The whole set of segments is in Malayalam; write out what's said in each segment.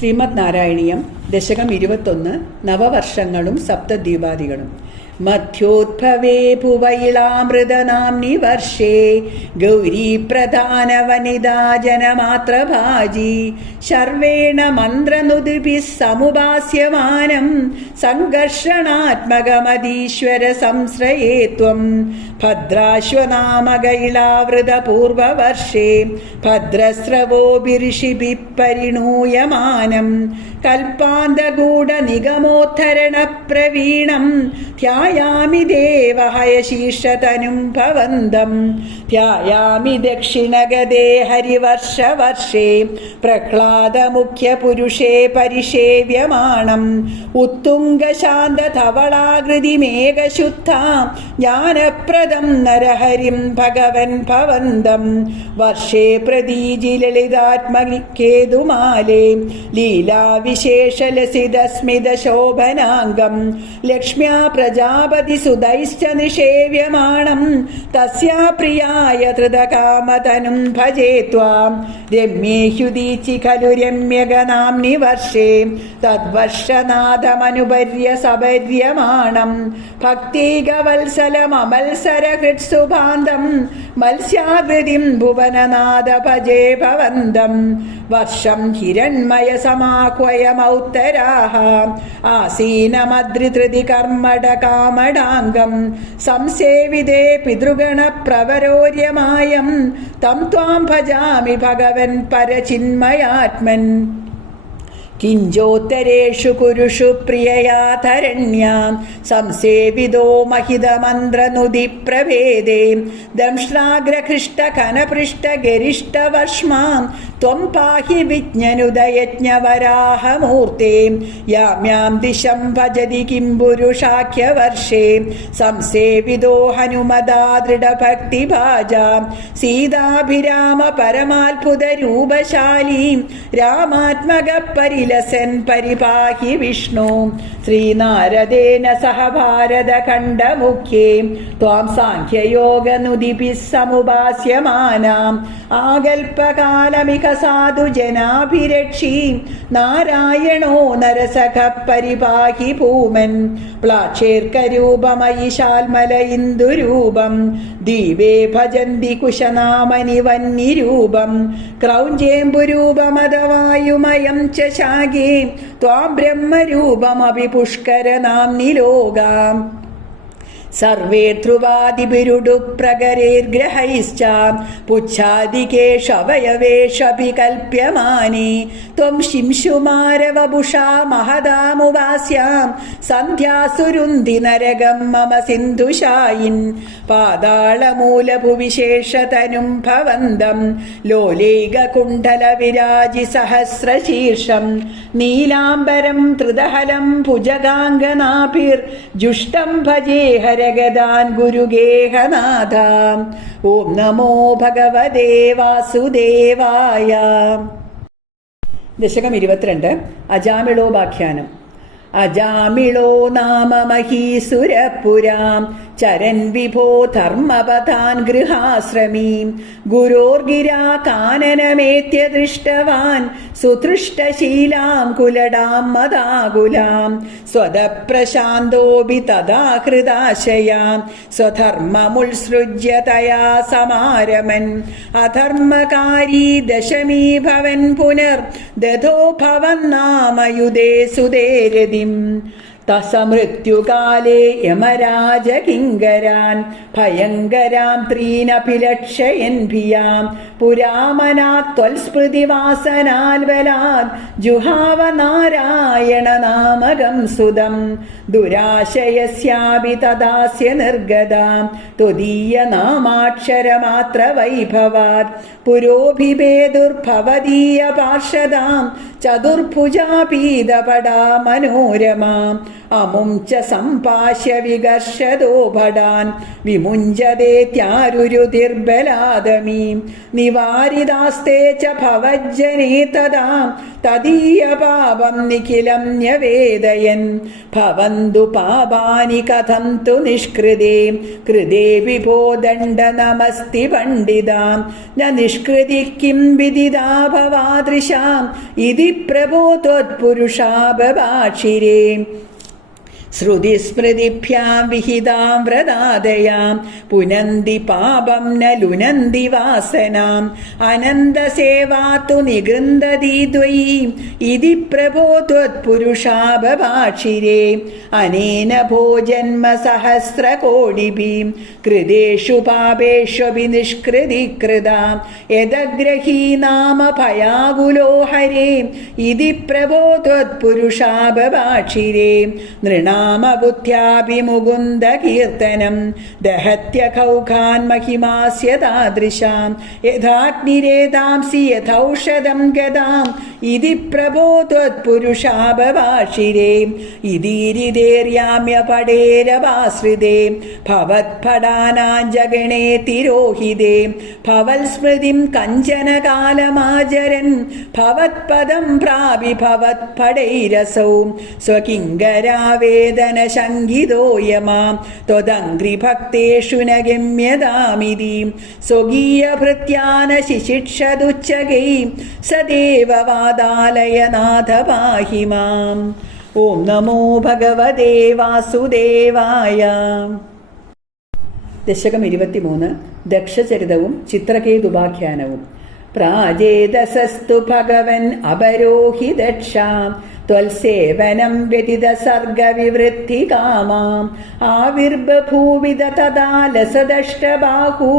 ശ്രീമദ് നാരായണീയം ദശകം 21 നവവർഷങ്ങളും സപ്തദ്വീപാദികളും. മധ്യോദ്ഭവേ ഭുവൈളാമൃതനാംനി വർഷേ ഗൗരീ പ്രധാന വനിതാ ജനമാത്രഭാജി ശർവേണ മന്ത്രനുദിഭിഃ സമുപാസ്യമാനം സംഘർഷണാത്മകമതീശ്വര സംശ്രയേ ത്വം ഭദ്രാശ്വനാമകൈളാവൃതപൂർവവർഷേ ഭദ്രസ്രവോഭിർഷിഭിഃ പരിണൂയമാനം കൽപ്പാന്തഗൂഢനിഗമോദ്ധരണ പ്രവീണം ധ്യായാമി ദേവഹയശീർഷതനും ഭവന്തം ധ്യായാമി ദക്ഷിണഗതേ ഹരിവർഷവർഷേ പ്രഹ്ലാദമുഖ്യപുരുഷേ പരിഷേവ്യമാണം ഉത്തുംഗശാന്തധവളാകൃതിമേകശുദ്ധാം ജ്ഞാനപ്രദം നരഹരിം ഭഗവൻ ഭവന്തം വർഷേ പ്രതീജി ലളിതാത്മകേതുമാലേ ലീലാവിശേഷലസിതസ്മിതശോഭനാംഗം ലക്ഷ്മ്യാ പ്രജാപതിസുതൈശ്ച നിഷേവ്യമാണം തസ്യാ പ്രിയായ ധൃതകാമതനും ഭജേ ത്വാം രമ്യേഹ്യുദീചി ഖലു രമ്യഗനാംനി വർഷേ തദ്വർഷനാഥമനുപര്യ സപര്യമാണം ഭക്തികവത്സലമമത്സരഹൃത്സുഭാന്തം മത്സ്യാകൃതിം ഭുവനനാഥ ഭജേ ഭവന്തം വർഷം ഹിരണ്മയസമാഹ്വയമൗത്തരാः ആസീനമദ്രിധൃതി കർമ്മടകാമടാംഗം സംസേവിതേ പിതൃഗണപ്രവരോര്യമായം തം ത്വാം ഭജാമി ഭഗവൻ പരചിന്മയാത്മൻ കിഞ്ചോത്തരേഷു കുരുഷു പ്രിയയാധരണ്യാം സംസേവിതോ മഹിതമന്ത്രനുതി പ്രഭേദേ ദംഷ്ട്രാഗ്രഹൃഷ്ടകനപൃഷ്ടഗരിഷ്ടവർഷ്മാം ത്വം പാഹി വിജ്ഞനുദയജ്ഞവരാഹമൂർത്തേ യാമ്യാം ദിശം ഭജതി കിം പുരുഷാഖ്യവർഷേ സംസേവിതോ ഹനുമതാ ദൃഢഭക്തിഭാജാം സീതാഭിരാമ പരമാത്ഭുതരൂപശാലീം രാമാത്മകപരിലസൻ പരിപാഹി വിഷ്ണു ശ്രീനാരദേന സഹ ഭാരതഖണ്ഡമുഖ്യേ ത്വാം സാഖ്യയോഗനുദിഭിഃ സമുപാസ്യമാനാം ആകൽപകാലമിക സാധുജനാഭിരക്ഷീ നാരായണോ നരസഖ പരിപാഹി ഭൂമൻ പ്ലാക്ഷേർക്കരൂപമയി ശാൽമല ഇന്ദുരൂപം ദീപേ ഭജന്തി കുശനാമനി വന്യരൂപം ക്രൗഞ്ചേംബുരൂപമദവായുമയം ച ശാഖേ ത്വാം ബ്രഹ്മരൂപമപി പുഷ്കരനാംനി ലോകാം സർവേ ധ്രുവാദിഭിരുഡു പ്രകരൈർഗ്രഹൈശ്ച പുച്ഛാദികേഷവയവേഷഭികൽപ്യമാനേ ത്വം ശിംശുമാരവപുഷാ മഹദാമുവാസ്യാം സന്ധ്യാസുരുന്ധി നരകം മമ സിന്ധുശായിൻ പാതാളമൂലഭുവിശേഷതനും ഭവന്തം ലോലൈകകുണ്ഡലവിരാജി സഹസ്രശീർഷം നീലാംബരം ത്രിദഹലം ഭുജഗാംഗനാഭിർജുഷ്ടം ഭജേ ഹരഗദാൻ ഗുരുഗേഹനാഥ. ഓം നമോ ഭഗവതേ വാസുദേവായ. ദശകം 22 അജാമിളോപാഖ്യാനം. അജാമിളോ നാമ മഹീസുരപുരാം ചരൻ വിഭോ ധർമ്മപഥാൻ ഗൃഹാശ്രമീം ഗുരോർഗിരാ കാനനമേത്യ ദൃഷ്ടവാൻ സുധൃഷ്ടശീലാം കുലടാം മദാകുലാം സ്വതപ്രശാന്തോപി തഥാ ഹൃദാശയാം സ്വധർമ്മമുത്സൃജ്യ തയാ സമാരമൻ അധർമ്മകാരീ ദശമീ ഭവൻ പുനർ ദധോ ഭവന്നാമയുധേ സുതേരതിം തസമൃത്യുകാലേ യമരാജകിങ്കരാൻ ഭയങ്കരാം ത്രീനഭിലക്ഷയൻ ഭിയാം പുരാമനാത്വൽസ്മൃതിവാസനാൽബലാത് ജുഹാവ നാരായണ നാമകം സുതം ദുരാശയസ്യാപി തദാസ്യ നിർഗതാം ത്വദീയ നാമാക്ഷരമാത്ര വൈഭവാത് പുരോഭിഭേദുർഭവദീയ പാർഷദാം ചതുർഭുജാപീതപടാ മനോരമാം അമും ച സംപാശ്യ വികർഷതോ ഭടാൻ വിമുഞ്ചതേത്യാരുരുതിർബലാദമീം നിവാരിതാസ്തേ ച ഭവജ്ജനേ തദാ തദീയ പാപം നിഖിലം ന്യവേദയൻ ഭവന്തു പാപാനി കഥം തു നിഷ്കൃതേ കൃതേ വിഭോ ദണ്ഡ നമസ്തി പണ്ഡിതാം ന നിഷ്കൃതി കിം വിദിതാ ഭവാദൃശാം ഇതി പ്രഭോ ത്വത്പുരുഷാബഭാഷിരേ ശ്രുതിസ്മൃതിഭ്യാം വിഹിതാം വ്രതാദയാം പുനന്തി പാപം ന ലുനന്തി വാസനാം അനന്തസേവാതു നിഗൃന്ദതി ദ്വയീ ഇതി പ്രഭോ ത്വത്പുരുഷാബഭാഷിരേ അനേന ഭോജന്മ സഹസ്രകോടിഭിം കൃതേഷു പാപേഷ്വപി നിഷ്കൃതികൃതാം യദഗ്രഹീ നാമ ഭയാകുലോ ഹരേ ഇതി പ്രഭോ ത്വത്പുരുഷാബഭാഷിരേ നൃണാമബുദ്ധ്യാഭിമുകുന്ദ കീർത്തനം ദഹത്യഖൗഖാൻ മഹിമാസ്യ താദൃശാം യഥാഗ്നിരേതാംസി യഥൗഷധം ഗതാം ഇതി പ്രഭോ ത്വത്പുരുഷാബഭാഷിരേ ഇതീരിതേര്യാമ്യ പടേരവാശ്രിതേ ഭവത്ഫടാനാഞ്ജഗണേ തിരോഹിതേ ഭവൽസ്മൃതിം കഞ്ചന കാലമാചരൻ ഭവത്പദം പ്രാപി ഭവത്ഫടൈരസൗ സ്വകിങ്കരാവേദന ശങ്കിതോയമാം ത്വദംഘ്രിഭക്തേഷു ന ഗമ്യതാമിതി സ്വകീയഭൃത്യാന ശിശിക്ഷതുച്ഛകൈ സദേവ വാദാലയ നാഥ പാഹി മാം. ഓം നമോ ഭഗവതേ വാസുദേവായ. ദശകം 23 ദക്ഷചരിതവും ചിത്രകേതുപാഖ്യാനവും. പ്രാജേതസസ്തു ഭഗവൻ അപരോഹി ദക്ഷാം ത്വൽസേവനം വ്യതിത സർഗവിവൃത്തി കാമാം ആവിർബഭൂവിത തദാ ലസദഷ്ടബാഹൂ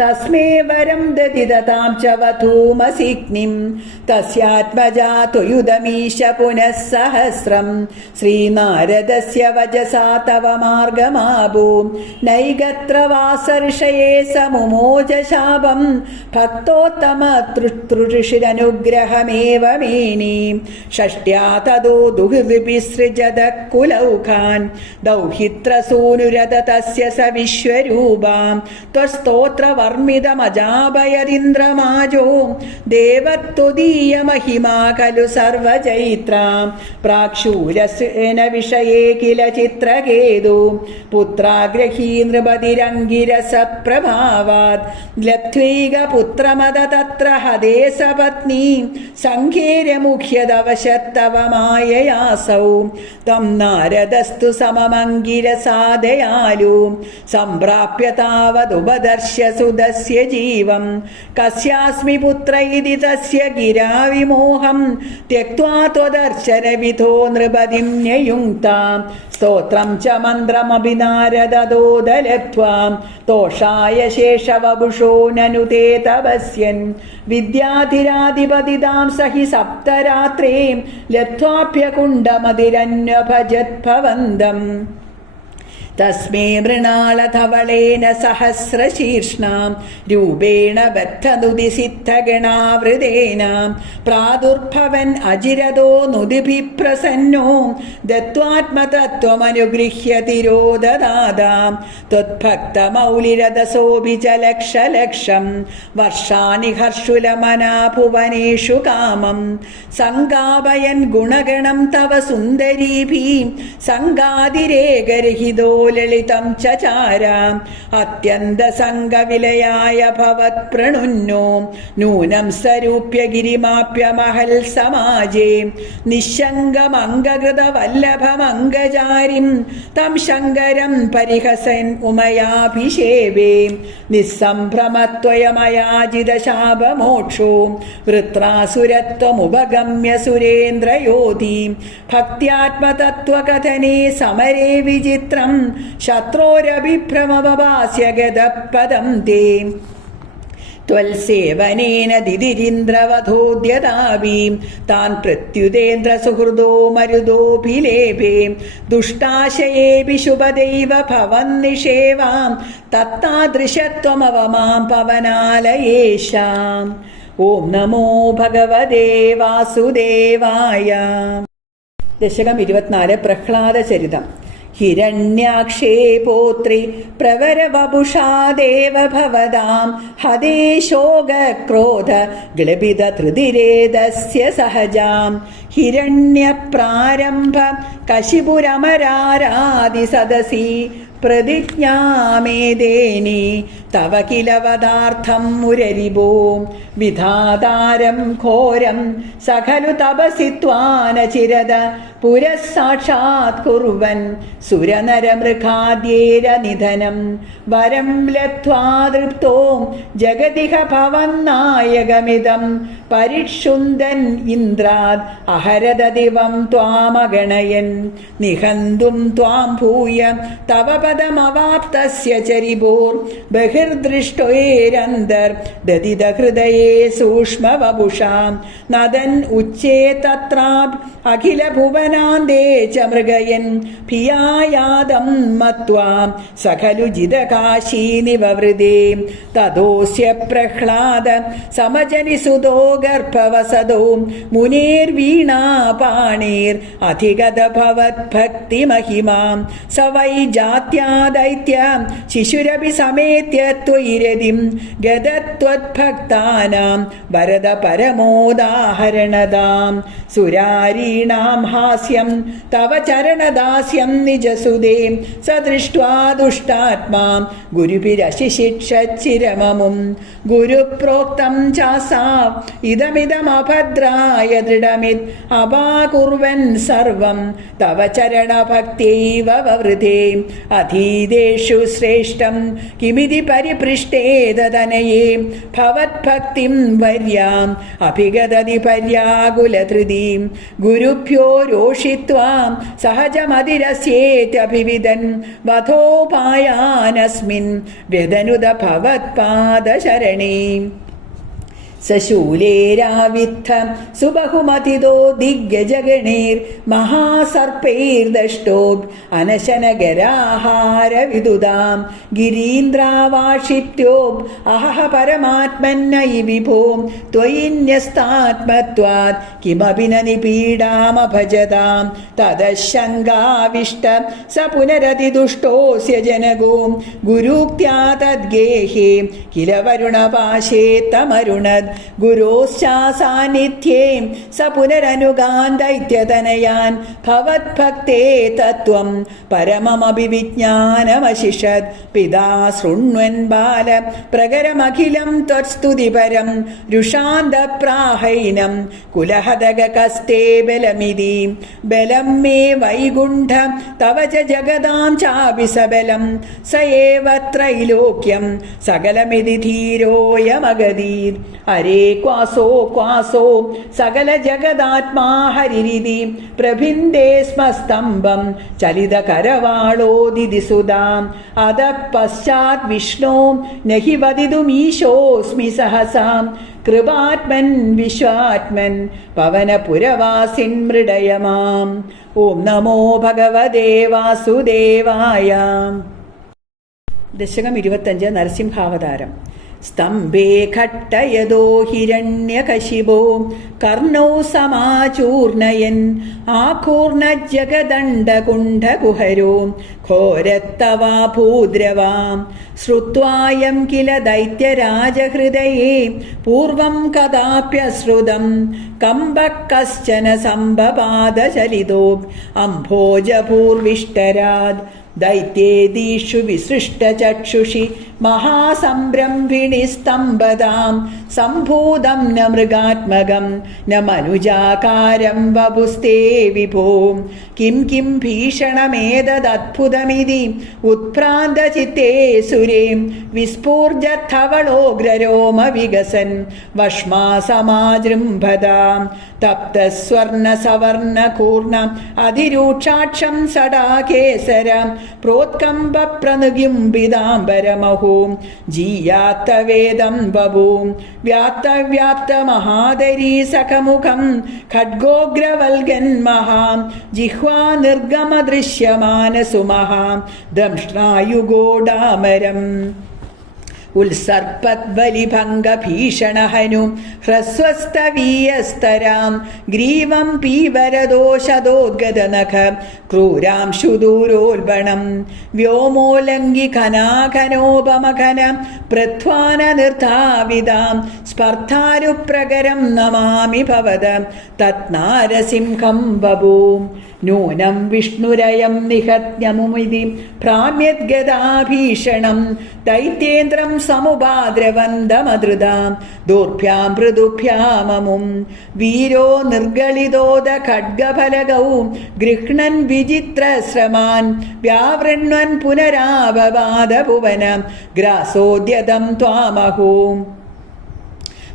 തസ്മേ വരം ദതിദതാം ച വധൂമസിഗ്നിം തസ്യാത്മജാ ത്വയുദമീശ പുനഃ സഹസ്രം ശ്രീനാരദസ്യ വചസാ തവ മാർഗമാഭൂ നൈഗത്ര വാസർഷയേ സമുമോച ശാപം ഭക്തോത്തമ തൃഷിരനുഗ്രഹമേവ മേനി ഷഷ്ട്യാ തദോ ദുഹിർവിസൃജത കുലൗഖാൻ ദൗഹിത്രസൂനുരത തസ്യ സ വിശ്വരൂപാം ത്വസ്തോത്രവർമ്മിതമജാപയതിന്ദ്രമാജോ ദേവത്വദീയ മഹിമാ ഖലു സർവചൈത്രാം പ്രാക്ഷൂരസ്വേന വിഷയേ കില ചിത്രകേതു പുത്രാഗ്രഹീ നൃപതിരംഗിരസപ്രഭാവാത് ലബ്ധ്വൈക പുത്രമദ തത്ര ഹദേ സപത്നീ സഖ്യേരമുഖ്യദവശത്തവ മായയാസൗ തം നാരദസ്തു സമമംഗിരസാദയാലു സംപ്രാപ്യ താവതുപദർശ്യ സുതസ്യ ജീവം കസ്യാസ്മി പുത്ര ഇതി തസ്യ ഗിരാവിമോഹം ത്യക്ത്വാ ത്വദർശനവിധോ നൃപതിം ന്യയുങ്ക്താം സ്തോത്രം ച മന്ത്രമഭിനാരദോദലത്വാം തോഷായ ശേഷവപുഷോ നനുതേ തപസ്യൻ വിദ്യാധിരാധിപതിതാം സഹി സപ്തരാത്രേ ലത്വാപ്യകുണ്ടമതിരന്വഭജദ്ഭവന്തം തസ്മേ മൃണാളധവളേന സഹസ്രശീർഷ്ണാം രൂപേണ ബദ്ധനുതി സിദ്ധഗണാവൃതേന പ്രാദുർഭവൻ അജിരതോ നുതിഭി പ്രസന്നോ ദത്വാത്മതത്വമനുഗൃഹ്യ തിരോദദാതാം ത്വദ്ഭക്തമൗലിരദസോഭി ച ലക്ഷലക്ഷം വർഷാണി ഹർഷുലമനാ ഭുവനേഷു കാമം സംഗാപയൻ ഗുണഗണം തവ സുന്ദരീഭീം സംഗാതിരേകരഹിതോ ലളിതം ചചാരാം അത്യന്തസംഗവിലയായ ഭവത്പ്രണുന്നോ നൂനം സരൂപ്യ ഗിരിമാപ്യ മഹൽ സമാജേ നിശങ്കമംഗകൃത വല്ലഭമംഗചാരിം തം ശങ്കരം പരിഹസൻ ഉമയാഭിഷേവേ നിസ്സംഭ്രമത്വയമയാജിത ശാപമോക്ഷോ വൃത്രാസുരത്വമുപഗമ്യ സുരേന്ദ്രയോധി ഭക്ത്യാത്മതത്വകഥനേ സമരേ വിചിത്രം ശത്രോരഭിഭ്രമവഭാസ്യ ഗതപദം തേ ത്വൽസേവനേന ദിദിരിന്ദ്രവധോദ്യതാവീം താൻ പ്രത്യുതേന്ദ്ര സുഹൃദോ മരുദോഭിലേഭേ ദുഷ്ടാശയേപി ശുഭദൈവ ഭവന്നിഷേവാം തത്താദൃശത്വമവമാം പവനാലയേഷാം. ഓം നമോ ഭഗവതേ വാസുദേവായ. ദശകം 24 പ്രഹ്ലാദ ചരിതം. ഹിരണ്യാക്ഷേ പോത്രി പ്രവരവപുഷാ ദേവ ഭവതാം ഹതേ ശോകക്രോധ ഗ്ലപിത ധൃതിരേതസ്യ സഹജാം ഹിരണ്യപ്രാരംഭ കശിപുരമരാരാദി സദസി പ്രതിജ്ഞാമേദേനി തവ കില വദാർത്ഥം മുരരിഭോ വിധാതാരം ഘോരം സഖലു തപസി ത്വാനചിരത പുരഃസാക്ഷാത് കുർവൻ സുരനരമൃഗാദ്യേര നിധനം വരം ലബ്ധ്വാ തൃപ്തോ ജഗതിഹ ഭവന്നായകമിദം പരിക്ഷുന്ദൻ ഇന്ദ്രാദ് അഹരദ ദിവം ത്വാമഗണയൻ നിഹന്തും ത്വാം ഭൂയ തവ പദമവാപ്തസ്യ ചരിഭോർ ബഹിർദൃഷ്ടോരന്തർ ദതിത ഹൃദയേ സൂക്ഷ്മവപുഷാം നദൻ ഉച്ചേ തത്രാപ് അഖില ഭുവനാന്തേ ച മൃഗയൻ ഭിയായാദം മത്വാം സഖലു ജിതകാശീ നിവവൃതേ തദോസ്യ പ്രഹ്ലാദ സമജനിസുതോ ഗർഭവസദോ മുനേർവീണാ പാണീർ അധിഗത ഭവദ്ഭക്തിമഹിമാം സ വൈ ജാത്യാദൈത്യ ശിശുരഭി സമേത്യ ത്വയിരതിം ഗതത്വദ്ഭക്താനാം വരദ പരമോദാഹരണദാം സുരാരീണാം ഹാസ്യം തവ ചരണദാസ്യം നിജസുതേ സദൃഷ്ട്വാ ദുഷ്ടാത്മാ ഗുരുഭിരശിശിക്ഷച്ചിരമമും ഗുരുപ്രോക്തം ചാസാ ഇദമിദമഭദ്രായ ദൃഢമിത് അപാകുർവൻ സർവം തവ ചരണഭക്ത്യൈവ വവൃതേ അധീതേഷു ശ്രേഷ്ഠം കിമിതി പരിപൃഷ്ടേതനയേ ഭവദ്ഭക്തിം വര്യാം അഭിഗതതി പര്യാകുലധൃതീം ഗുരുഭ്യോ രോഷിത്വാം സഹജമതിരസ്യേത്യഭിവിദൻ വധോപായാനസ്മിൻ വ്യതനുത ഭവത്പാദശരണേ സശൂലേരാവിദ്ധ സുബഹുമതിതോ ദിഗ്ഗജഗണീർ മഹാസർപ്പൈർദഷ്ടോ അനശനഗരാഹാരവിദുതാം ഗിരീന്ദ്രാവാക്ഷിപ്യോ അഹഹ പരമാത്മന്നയി വിഭോ ത്വയിന്യസ്താത്മത്വാത് കിമപി ന നിപീഡാമഭജതാം തദശങ്കാവിഷ്ട സ പുനരതിദുഷ്ടോസ്യ ജനകോ ഗുരുക്ത്യാ തദ്ഗേഹേ കില വരുണപാശേ തമരുണദ് ഗുരോശ്ചാസാന്നിധ്യേ സ പുനരനുഗാന്തൈത്യതനയാൻ ഭവദ്ഭക്തേ തത്വം പരമമഭിവിജ്ഞാനമശിഷത് പിതാ ശൃണ്വൻ ബാല പ്രകരമഖിലം ത്വത്സ്തുതിപരം രുഷാന്തപ്രാഹൈനം കുലഹതകസ്തേ ബലമിതി ബലം മേ വൈകുണ്ഠ തവ ച ജഗതാം ചാപി സബലം സ ഏവ ത്രൈലോക്യം സകലമിതി ധീരോയമഗതീർ ഹരേ ക്വാസോ ക്വാസോ സകല ജഗദാത്മാ ഹരിരിതി പ്രഭിന്ദേ സ്മസ്തംഭം ചലിത കരവാളോദിതി സുതാം അത പശ്ചാത് വിഷ്ണോ നഹി വദിതുമീശോസ്മി സഹസാം കൃപാത്മൻ വിശ്വാത്മൻ പവനപുരവാസിൻ മൃഡയമാം. ഓം നമോ ഭഗവതേ വാസുദേവായ. ദശകം 25 നരസിംഹാവതാരം. സ്തംഭേ ഘട്ടയതോ ഹിരണ്യകശിപോ കർണോ സമാചൂർണയൻ ആകൂർണജഗദണ്ഡകുണ്ഠകുഹരോ ഘോരത്തവാ ഭൂദ്രവാം ശ്രുത്വായം കില ദൈത്യരാജഹൃദയേ പൂർവം കഥാപ്യശ്രുതം കമ്പഃ കശ്ചന സംഭപാദചലിതോ അംഭോജപൂർവിഷ്ടരാത് ദൈത്യേദീഷു വിസൃഷ്ടചക്ഷുഷി മഹാസംരംഭിണി സ്തംഭതാം സംഭൂതം ന മൃഗാത്മകം ന മനുജാകാരം വപുസ്തേ വിഭോ കിം കിം ഭീഷണമേതദദ്ഭുതമിതി ഉത്ഭ്രാന്തചിത്തേ സുരേ വിസ്ഫൂർജധവളോഗ്രരോമ വികസൻ വഷ്മാ സമാജൃംഭതാം തപ്തസ്വർണസവർണകൂർണ അധിരൂക്ഷാക്ഷം സടാകേസര പ്രോത്കമ്പ പ്രനുഗിംബിതാംബരമഹോ ജീയാത്തവേദം ബഭൂം വ്യാപ്തവ്യാപ്ത മഹാദരീ സഖമുഖം ഖഡ്ഗോഗ്രവൽഗൻ മഹാം ജിഹ്വാ നിർഗമ ദൃശ്യമാന സുമഹാം ദംഷ്ട്രായുഗോഡാമരം ഉത്സർപ്പദ്ബലിഭംഗഭീഷണഹനു ഹ്രസ്വസ്തവീയസ്തരാം ഗ്രീവം പീവരദോഷദോദ്ഗതനഖ ക്രൂരാം ശുദൂരോൽബണം വ്യോമോലംഘി ഖനാഖനോപമഖന പ്രധ്വാന നിർധാവിതാം സ്പർദ്ധാരുപ്രകരം നമാമി ഭവത തത്നാരസിംഹം ബഭൂം നൂനം വിഷ്ണുരയം നിഹത്യമുമിതി ഭ്രാമ്യദ്ഗദാഭീഷണം ദൈത്യേന്ദ്രം സമുപാദ്രവന്തമധൃതാം ദൂർഭ്യാം മൃദുഭ്യാമമും വീരോ നിർഗളിതോദ ഖഡ്ഗഫലകൗ ഗൃഹ്ണൻ വിചിത്രശ്രമാൻ വ്യാവൃണ്വൻ പുനരാവവാദഭുവന ഗ്രാസോദ്യതം ത്വാമഹൂം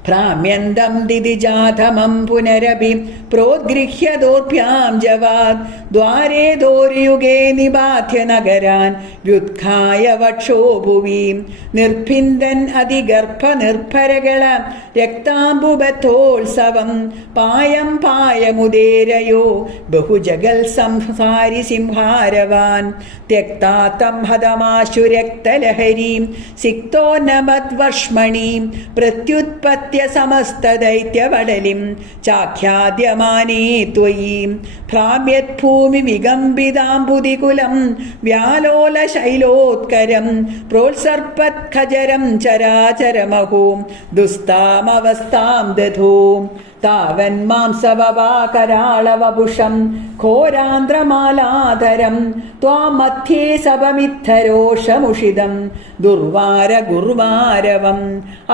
ഭ്രാമ്യന്തം ദിദിജാധമം പുനരപി പ്രോദ്ഗൃഹ്യ ദോർഭ്യാം ജവാദ് ദ്വാരേ ദോർയുഗേ നിബാധ്യ നഗരാൻ വ്യുത്ഖായ വക്ഷോ ഭുവി നിർഭിന്ദൻ അതിഗർഭ നിർഭരകള രക്താംബുബത്തോത്സവം പായം പായമുദേരയോ ബഹുജഗൽ സംസാരി സിംഹാരവാൻ ത്യക്താതം ഹതമാശു രക്തലഹരീം സിക്തോന്നമദ്വർഷ്മണീം പ്രത്യുത്പത്തി സമസ്തദൈത്യവടലിം ചാഖ്യാദ്യമാനേ ത്വയി ഭ്രാമ്യദ്ഭൂമി വികമ്പിതാംബുദികുലം വ്യാലോലശൈലോത്കരം പ്രോത്സർപ്പത്ഖജരം ചരാചരമഹോ ദുസ്താമവസ്ഥാം ദധോ താവന്മാംസവവാകരാളവപുഷം ഘോരാന്ത്രമാലാധരം ത്വാം മധ്യേ സപമിദ്ധരോഷമുഷിതം ദുർവാര ഗുർവാരവം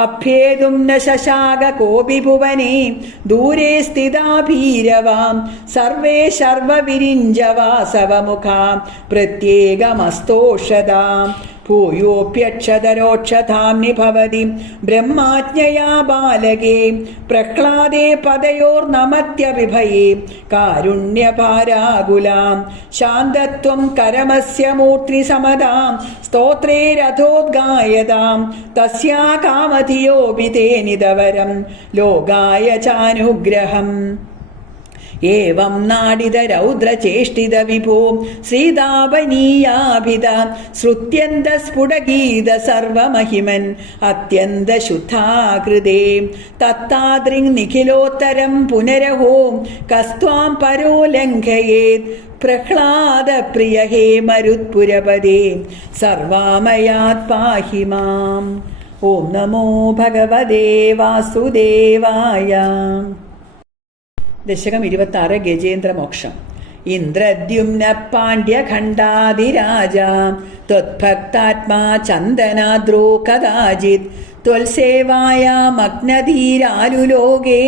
അഭ്യേതും ന ശശാക കോപി ഭുവനേ ദൂരേ സ്ഥിതാഭീരവാം സർവേ ശർവവിരിഞ്ചവാസവമുഖാം പ്രത്യേകമസ്തോഷതാം ഭൂയോപ്യക്ഷതരോക്ഷതാംനി ഭവതി ബ്രഹ്മാജ്ഞയാ ബാലകേ പ്രഹ്ലാദേ പദയോർനമത്യവിഭയേ കാരുണ്യപാരാകുലാം ശാന്തത്വം കരമസ്യ മൂർത്തി സമതാം സ്തോത്രേ രഥോദ്ഗായതാം തസ്യാ കാമധിയോപി തേ നിദവരം ലോകായ ചാനുഗ്രഹം ഏവം നാടിത രൗദ്രചേഷ്ടിത വിഭോ ശ്രീതാപനീയാഭിത ശ്രുത്യന്ത സ്ഫുടഗീത സർവമഹിമൻ അത്യന്ത ശുദ്ധാകൃതേ തത്താദൃങ് നിഖിലോത്തരം പുനരഹോ കസ്ത്വാം പരോ ലംഘയേത് പ്രഹ്ലാദ പ്രിയ ഹേ മരുത്പുരപദേ സർവാമയാത് പാഹി മാം. ഓം നമോ ഭഗവതേ വാസുദേവായ. ദശകം 26 ഗജേന്ദ്രമോക്ഷം. ഇന്ദ്രദ്യുമ്ന പാണ്ഡ്യഖണ്ഡാധിരാജ ത്വത്ഭക്താത്മാ ചന്ദനാദ്രോ കദാചിത് ത്വൽസേവായാമഗ്നധീരാലുലോകേ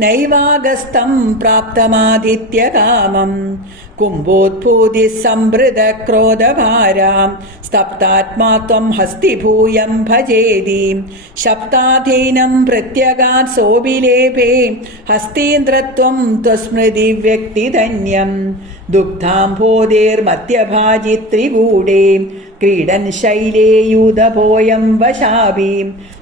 നൈവാഗസ്തം പ്രാപ്തമാദിത്യകാമം കുംഭോദ്ഭൂതി സംഭൃത ക്രോധഭാരാം സ്തപ്താത്മാ ത്വം ഹസ്തിഭൂയം ഭജേതി ശബ്ദാധീനം പ്രത്യഗാത് സോപിലേപേ ഹസ്തീന്ദ്രത്വം ത്വസ്മൃതി വ്യക്തിധന്യം ദുഗ്ധാംഭോധേർമധ്യഭാജി ത്രികൂടേ ക്രീഡൻ ശൈലേ യൂതഭോയം വശാഭി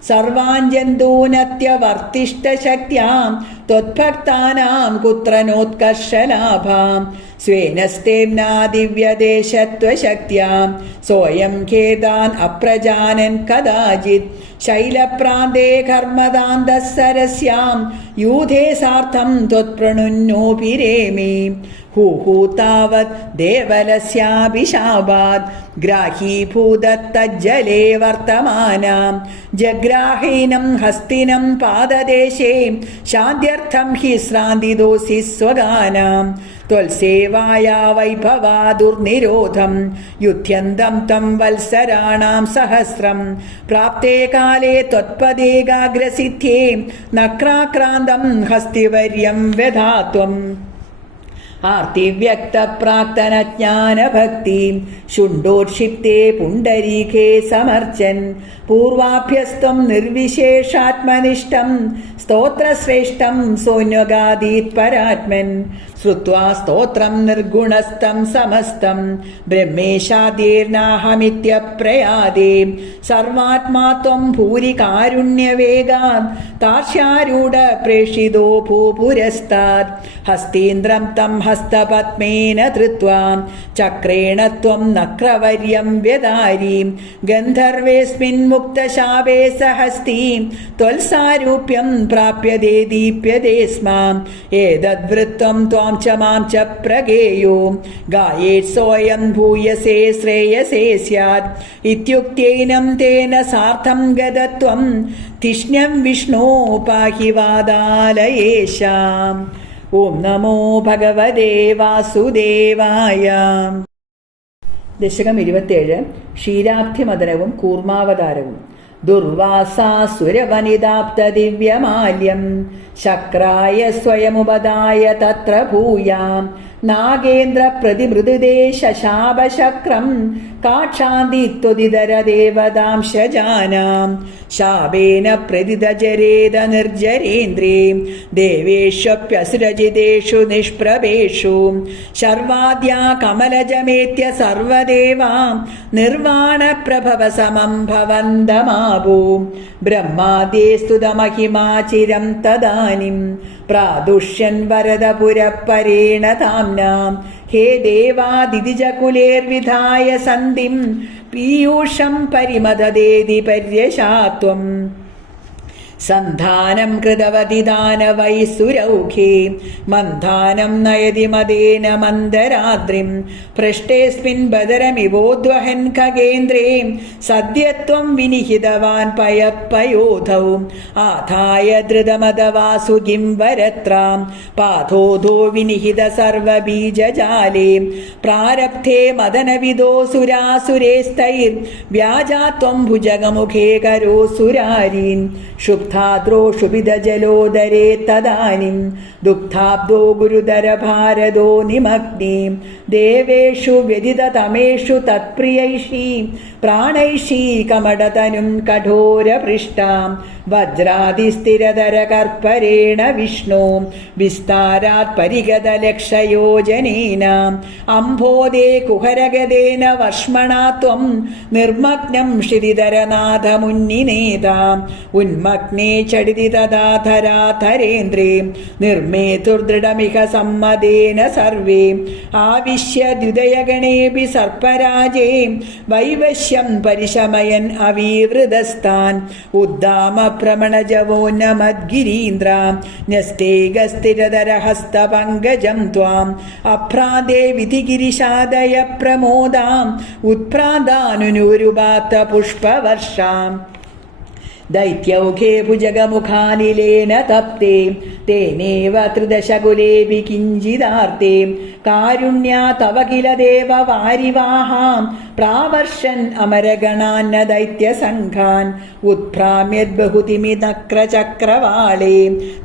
സർവാഞ്ജന്തൂനത്യവർത്തിഷ്ടശക്ത്യാം ത്വത്ഭക്താനാം കുത്രനോത്കർഷലാഭാം സ്വേന സ്തേംനാ ദിവ്യദേശത്വശക്ത്യാം സോയം ഖേദാൻ അപ്രജാനൻ കദാചിത് ശൈലപ്രാന്തേ കർമ്മദാന്തസരസ്യാം യൂഥേ സാർത്ഥം ത്വത്പ്രണുന്നോഭിരേമി ഹൂഹൂ താവത് ദേവലസ്യാഭിശാപാത് ഗ്രാഹീഭൂതത്തജ്ജലേ വർത്തമാനാം ജഗ്രാഹീനം ഹസ്തിനം പാദദേശേ ശാന്ത്യർത്ഥം ഹി ശ്രാന്തിദോസി സ്വഗാനാം ത്വൽസേവായാ വൈഭവാ ദുർനിരോധം യുധ്യന്തം തം വത്സരാണാം സഹസ്രം പ്രാപ്തേ കാലേ ത്വത്പദേകാഗ്രസിദ്ധ്യേ നക്രാക്രാന്തം ഹസ്തിവര്യം വ്യധാത്വം ആർത്തിവ്യക്ത പ്രാക്തന ജ്ഞാനഭക്തി ശുണ്ഡോക്ഷിപ്തേ പുണ്ടരീകേ സമർച്ചൻ പൂർവാഭ്യസ്തം നിർവിശേഷാത്മനിഷ്ഠം സ്തോത്രശ്രേഷ്ഠം സോന്വഗാദീത് പരാത്മൻ ശ്രുത്വാ സ്തോത്രം നിർഗുണസ്ഥം സമസ്തം ബ്രഹ്മേശാദ്യേർനാഹമിത്യപ്രയാദേ സർവാത്മാ ത്വം ഭൂരി കാരുണ്യവേഗാത് താർഷ്യാരൂഢ പ്രേഷിതോ ഭൂപുരസ്താത് ഹസ്തേന്ദ്രം തം ഹസ്തപത്മേന ധൃത്വാ ചക്രേണ ത്വം നക്രവർയം വ്യദാരീം ഗന്ധർവേസ്മിൻ മുക്തശാപേ സഹസ്തീം ത്വൽസാരൂപ്യം പ്രാപ്യതേ ദീപ്യതേ സ്മാം ഏതദ്വൃത്തം ത്വാം ച മാം ച പ്രഗേയോ ഗായേത്സോയം ഭൂയസേ ശ്രേയസേ സ്യാത് ഇത്യുക്തൈനം തേന സാർത്ഥം ഗതത്വം തിഷ്ണ്യം വിഷ്ണോ പാഹി വാദാലയേശാം. ഓം നമോ ഭഗവതേ വാസുദേവായ. ദശകം 27 ക്ഷീരാബ്ധിമദനവും കൂർമാവതാരവും. ദുർവാസാസുരവനിതാപ്ത ദിവ്യമാല്യം ശക്രായ സ്വയമുപദായ തത്ര ഭൂയാം നാഗേന്ദ്ര പ്രതിമൃദുദേ ശശാപശക്രം കാക്ഷാന്തിത്വദിതര ദേവതാംശജാനാം ശാപേന പ്രതിദജരേത നിർജരേന്ദ്രേ ദേവേഷ്വപ്യസുരജിതേഷു നിഷ്പ്രഭേഷു ശർവാദ്യാ കമലജമേത്യ സർവദേവാം നിർവാണപ്രഭവ സമം ഭവന്തമാവോ ബ്രഹ്മാദേ സ്തുതമഹിമാചിരം തദാനിം പ്രാദുഷ്യൻ വരദപുരപരേണ താംനാം ഹേ ദേവാദിതിജകുലേർവിധായ സന്ധിം പീയൂഷം പരിമദദേതി പര്യശാത്വം സന്ധാനം കൃതവതി ദാനവൈസുരൗഖേ മന്ധാനം നയതി മദേന മന്ദരാദ്രിം പൃഷ്ടേസ്മിൻ ബദരമിവോദ്വഹൻ ഖഗേന്ദ്രേ സദ്യത്വം വിനിഹിതവാൻ പയപ്പയോധൗ ആധായ ധൃതമദവാസുകിം വരത്രാം പാഥോധോ വിനിഹിത സർവബീജജാലേ പ്രാരബ്ധേ മദനവിദോ സുരാസുരേസ്തൈർ വ്യാജാത്വം ഭുജഗമുഖേ കരോസുരാരീൻ ക്ഷുബ്ധാദ്രോഷുഭിതജലോദരേ തദാനിം ദുഗ്ധാബ്ദോ ഗുരുതരഭാരദോ നിമഗ്നേ ദേവേഷു വ്യതിതതമേഷു തത്പ്രിയൈഷീ പ്രാണൈഷീ കമടതനും കഠോരപൃഷ്ടാം വജ്രാതിസ്ഥിരതരകർപ്പരേണ വിഷ്ണോ വിസ്താരാത് പരിഗതലക്ഷയോജനേന അംഭോദേ കുഹരഗതേന വർഷ്മണാ ത്വം നിർമ്മഗ്നം ശ്രീധരനാഥമുന്നിനേതാ ഉന്മഗ്നേ ചടിതി തദാധരാധരേന്ദ്രേ നിർമ്മേതുർദൃഢമിഹ സമ്മദേന സർവേ ആവിശ്യ ദ്വിതയഗണേപി സർപ്പരാജേ വൈവശ്യം പരിശമയൻ അവീവൃതസ്ഥാൻ ഉദ്ദാമ പ്രമണജവോന്നമദ്ഗിരീന്ദ്ര ന്യസ്തേകസ്ഥിരതരഹസ്തപങ്കജം ത്വാം അഭ്രാന്തേ വിധിഗിരിശാദയ പ്രമോദാം ഉത്ഭ്രാന്താനുനുരുപാത്ത പുഷ്പവർഷാം ദൈത്യൗഘേ ഭുജഗമുഖാനിലേന തപ്തേ തേനേവ ത്രിദശകുലേപി കിഞ്ചിദാർത്തേ കാരുണ്യാ തവ കില ദേവ വാരിവാഹാം പ്രാവർഷൻ അമരഗണാന്ന ദൈത്യസംഘാൻ ഉത്ഭ്രാമ്യദ്ബഹുതിമിനക്രചക്രവാളേ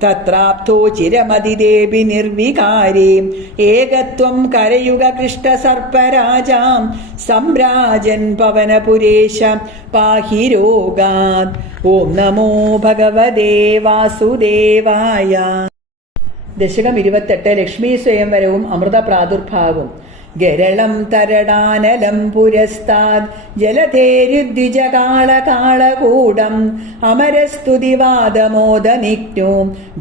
തത്രാപ്തോ ചിരമതിദേവി നിർവികാരേ ഏകത്വം കരയുഗകൃഷ്ടസർപ്പരാജാം സംരാജൻ പവനപുരേശ പാഹി രോഗാത്. ഓം നമോ ഭഗവതേ വാസുദേവായ. ദശകം 28 ലക്ഷ്മീ സ്വയംവരവും അമൃത പ്രാദുർഭാവവും. ഗരളം തരടാനലം പുരസ്താദ് ജലധേരുദ്വിജകാളകാളകൂടം അമരസ്തുതിവാദമോദനിജ്ഞോ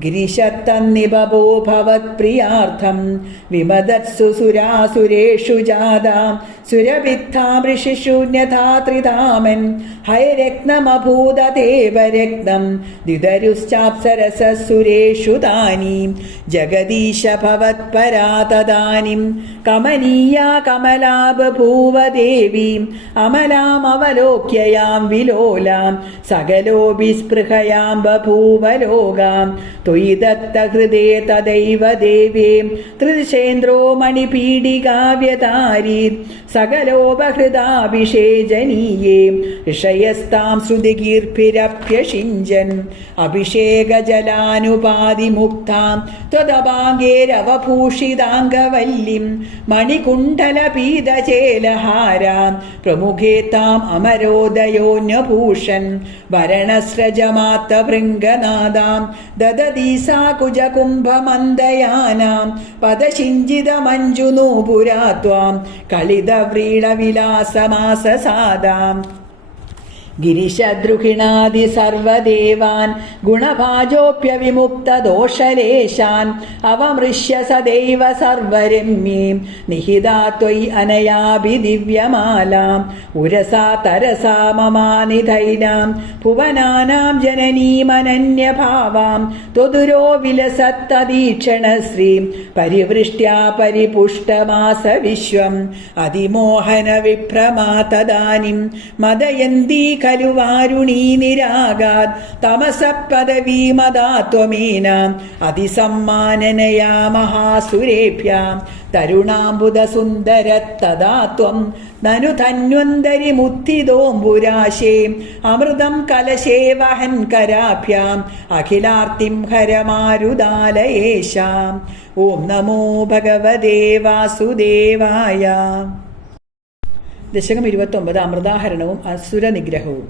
ഗിരിശത്തന്നിബോ ഭവത്പ്രിയാർത്ഥം വിമദത്സു സുരാസുരേഷു ജാതാം സുരവിദ്ധാമൃഷിശൂന്യഥാത്രിതാമൻ ഹൈരത്നമഭൂതദേവരത്നം ദ്വിതരുശ്ചാപ്സരസസുരേഷു താനീം ജഗദീശ ഭവത്പരാ തദാനിം കമനീയാ കമലാ ബഭൂവ ദേവീം അമലാമവലോക്യയാം വിലോലാം സകലോപി സ്പൃഹയാം ബഭൂവ ലോകാം ത്വയി ദത്തഹൃദേ തദൈവ ദേവീം ത്രിശേന്ദ്രോ മണിപീഡികാവ്യതാരീത് സകലോപഹൃദാഭിഷേചനീയേ ഋഷയസ്താം ശ്രുതികീർഭിരഭ്യഷിഞ്ചൻ അഭിഷേകജലാനുപാതിമുക്താം ത്വദപാംഗേരവഭൂഷിതാംഗവല്ലിം മണികു കുണ്ഡലപീതചേലഹാരാം പ്രമുഖേ താം അമരോദയോന്യഭൂഷൻ വരണസ്രജമാത്തഭൃംഗനാദാം ദദതീസാ കുജകുംഭമന്ദയാനാം പദശിഞ്ചിതമഞ്ജുനൂപുരാത്വാം കളിതവ്രീളവിലാസമാസസാദാം ഗിരിശദ്രുഹിണാദി സർവദേവാൻ ഗുണഭാജോപ്യവിമുക്തദോഷലേശാൻ അവമൃശ്യ സദൈവ സർവരമ്യേ നിഹിതാ ത്വയി അനയാഭിദിവ്യമാലാം ഉരസാ തരസാ മമാനിധൈലാം ഭുവനാനാം ജനനീമനന്യഭാവാം ത്വദുരോ വിലസത്തദീക്ഷണശ്രീം പരിവൃഷ്ട്യാ പരിപുഷ്ടമാസ വിശ്വം അതിമോഹന വിഭ്രമാ തദാനിം മദയന്തീ ഖലു വാരുണീ നിരാഗാത് തമസപദവീമദാ ത്വമേനാം അതിസമ്മാനനയാ മഹാസുരേഭ്യാം തരുണാംബുദസുന്ദരത്തദാ ത്വം നനു ധന്വന്തരിമുത്ഥിതോംബുരാശേ അമൃതം കലശേ വഹൻ കരാഭ്യാം അഖിലാർത്തിം ഹരമാരുദാലയേശാം. ഓം നമോ ഭഗവതേ വാസുദേവായ. ദശകം 29 അമൃതാഹരണവും അസുര നിഗ്രഹവും.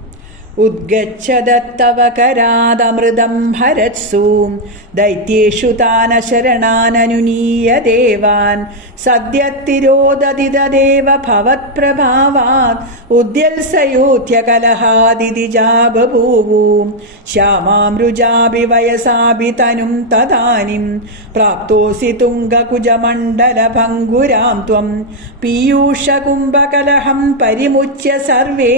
ഉദ്ഗച്ഛദത്തവ കരാദമൃതം ഹരത്സു ദൈത്യേഷു താനശരണാനനുനീയ ദേവാൻ സദ്യത്തിരോദതിതദേവ ഭവത്പ്രഭാവാത് ഉദ്യത്സയൂഥ്യ കലഹാദിതിജാ ബഭൂവു ശ്യാമാമൃജാഭി വയസാഭി തനും തദാനിം പ്രാപ്തോസി തുംഗകുജമണ്ഡലഭംഗുരാം ത്വം പീയൂഷകുംഭകലഹം പരിമുച്യ സർവേ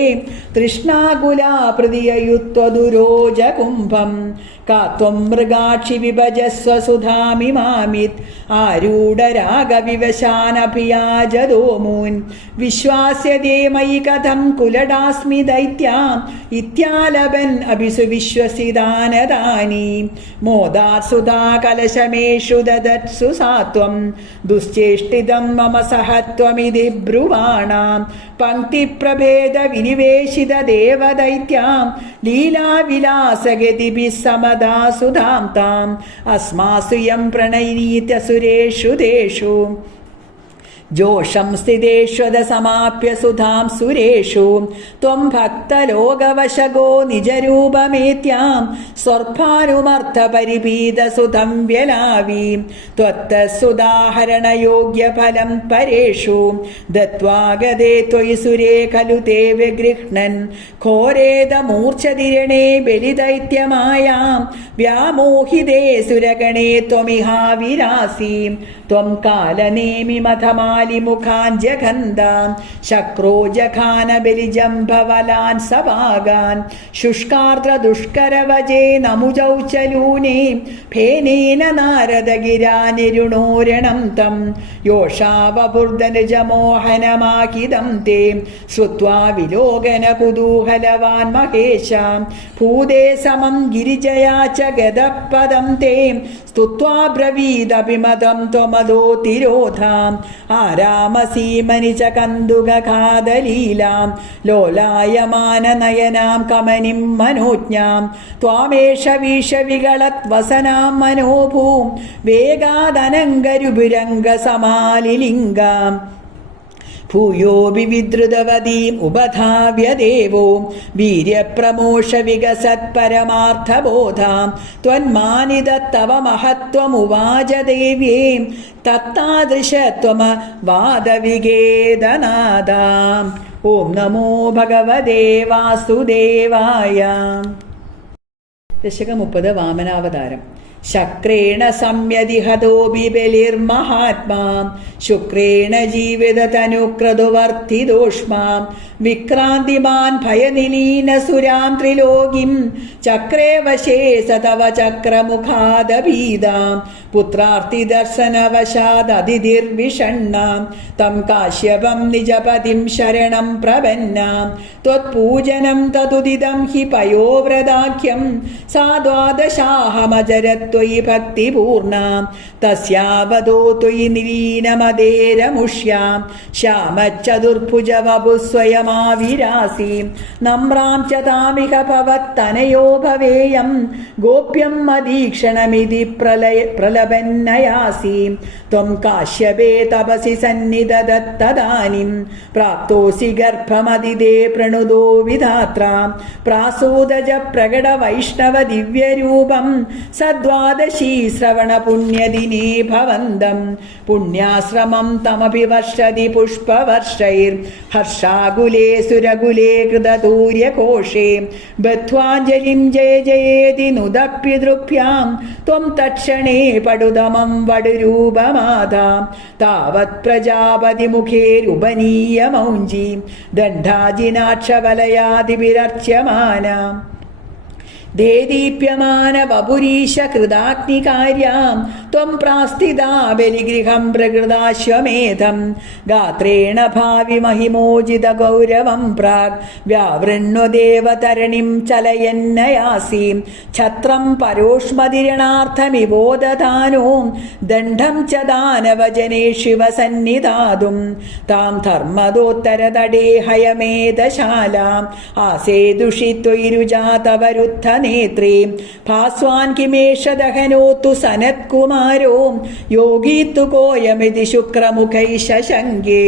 തൃഷ്ണാകുലാ പ്രതിയയുത്വദുരോജകുംഭം കാത്വം മൃഗാക്ഷി വിഭജസ്വ സുധാമിമാമിത് ആരൂഢരാഗവിവശാനഭിയാജദോമൂൻ വിശ്വാസ്യതേ മയി കഥം കുലടാസ്മി ദൈത്യാം ഇത്യാലപൻ അഭിസു വിശ്വസിതാനദാനി മോദാത് സുധാ കലശമേഷു ദദത്സു സാത്വം ദുശ്ചേഷ്ടിതം മമ സഹത്വമിതി ബ്രുവാണാം പങ്ക്തിപ്രഭേദ വിനിവേശിത ദേവദൈത്യാം ലീലാവിലാസഗതിഭിः സമദാ സുധാം താം അസ്മാസു യം പ്രണയീത്യ സുരേഷു തേഷു ജോഷം സ്ഥിതേഷ്വദ സമാപ്യ സുധാം സുരേഷു ത്വം ഭക്തലോകവശഗോ നിജരൂപമേത്യാം സ്വർഭാനുമർത്ഥ പരിപീത സുധം വ്യലാവി ത്വത്തസുദാഹരണയോഗ്യഫലം പരേഷു ദത്വാഗതേ ത്വയി സുരേ ഖലു തേ വിഗൃഹ്ണൻ ഘോരേദമൂർച്ഛതിരണേ ബലിദൈത്യമായാം വ്യാമോഹിതേ സുരഗണേ ത്വമിഹാവിരാസി ത്വം കാലനേമി മഥമാലിമുഖാൻ ജഘന്താം ശക്രോ ജഘാന ബലിജംഭവലാൻ സഭാഗാൻ ശുഷ്കാർദ്ര ദുഷ്കരവജേ നമുജൗചലൂനേ ഫേനേന നാരദഗിരാനിരുണോരണം തം യോഷാവപുർദനുജമോഹനമാകിദം തേ ശ്രുത്വാ വിലോകന കുതൂഹലവാൻ മഹേശാം ഭൂതേ സമം ഗിരിജയാ ച ഗദപദം തേ സ്തുത്വാ ബ്രവീദഭിമതം ത്വമദോതിരോധാം ആരാമസീമനി ച കന്ദുകഘാതലീലാം ലോലായമാനനയനാം കമനിം മനോജ്ഞാം ത്വാമേഷ വീഷവികളത് വസനാം മനോഭൂം വേഗാദനംഗരുഭുരംഗസമാലിലിംഗാം ഭൂയോപി വിദ്രുതവതീം ഉപധാവ്യ ദേവോ വീര്യപ്രമോഷ വികസത് പരമാർത്ഥബോധാം ത്വന്മാനിതത്തവ മഹത്വമുവാച ദേവ്യേ തത്താദൃശത്വമ വാദവിഗേദനാദാം. ഓം നമോ ഭഗവതേ വാസുദേവായ. ദശകം 30 വാമനാവതാരം. ശക്രേണ സംയതിഹതോപി ബലിർമഹാത്മാ ശുക്രേണ ജീവിതതനുക്രതുവർത്തിദോഷ്മാം വിക്രാന്തിമാൻ ഭയനിലീന സുരാം ത്രിലോകിം ചക്രേ വശേ സതവ ചക്രമുഖാദഭീതാം പുത്രാർത്തിദർശനവശാദതിർവിഷണ്ണാം തം കാശ്യപം നിജപതിം ശരണം പ്രപന്നാം ത്വത്പൂജനം തതുദിതം ഹി പയോവ്രതാഖ്യം സാ ദ്വാദശാഹമജരത് त्वयि भक्तिपूर्णा तस्यावदो त्वयि निलीनमदेरमुष्यां श्यामच्चतुर्भुजवपुः स्वयमाविरासि नम्रां च तामिह भवत्तनयो भवेयं गोप्यं मदीक्षणमिति प्रलभन्नयासि त्वं काश्यपे तपसि सन्निधत्तदानीं प्राप्तोऽसि गर्भमदिदे प्रणुदो विधात्रा प्रासूदज प्रकटवैष्णव दिव्यरूपं सद्वादशी श्रवणपुण्यदिने भवन्दं पुण्याश्रमं तमपि वर्षति पुष्पवर्षैर्हर्षाकुले सुरकुले कृततूर्यकोशे बद्ध्वाञ्जलिं जय जयेति नुदप्यदृभ्यां त्वं तत्क्षणे पडुदमं वडुरूपमादा तावत् प्रजापतिमुखेरुपनीयमौञ्जी दण्डाजिनाक्षवलयादिभिरर्च्यमाना देदीप्यमान वपुरीश कृदाग्निकार्यां त्वं प्रास्थिता बलिगृहं प्रकृदाश्वमेधं गात्रेण भावि महिमोजित गौरवं प्राग् व्यावृण्वदेवतरणिं चलयन्नयासि छत्रं परोष्मदिरणार्थमिवोदधानो दण्डं च दानवजने शिवसन्निधातुं तां धर्मदोत्तरतडे हयमेधशालाम् आसेदुषि त्वयिरुजातवरुत्थ नेत्रे भास्वान् किमेष दहनोतु सनत्कुमारो योगी तु कोयमिति शुक्रमुखैः शशङ्गे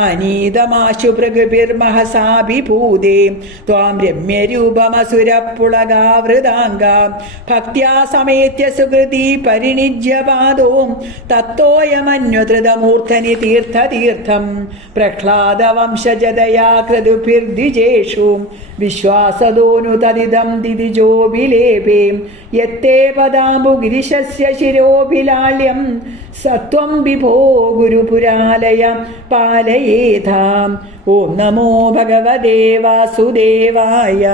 आनीतमाशु प्रगृभिर्महसाभिभूते त्वां रम्यरूपमसुरपुळगावृताङ्गा भक्त्या समेत्य सुकृती परिनिज्य पादो तत्तोऽयमन्युधृतमूर्धनि तीर्थतीर्थं प्रह्लादवंशजदया कृतुभिर्द्विजेषु विश्वासदोऽनुतदिदं दिदिजो विलेपे यत्ते पदाम्बुगिरिशस्य शिरोभिलाल्यं सत्वं विभो गुरुपुरालय पालयेथाम् ॐ नमो भगवते वासुदेवाय।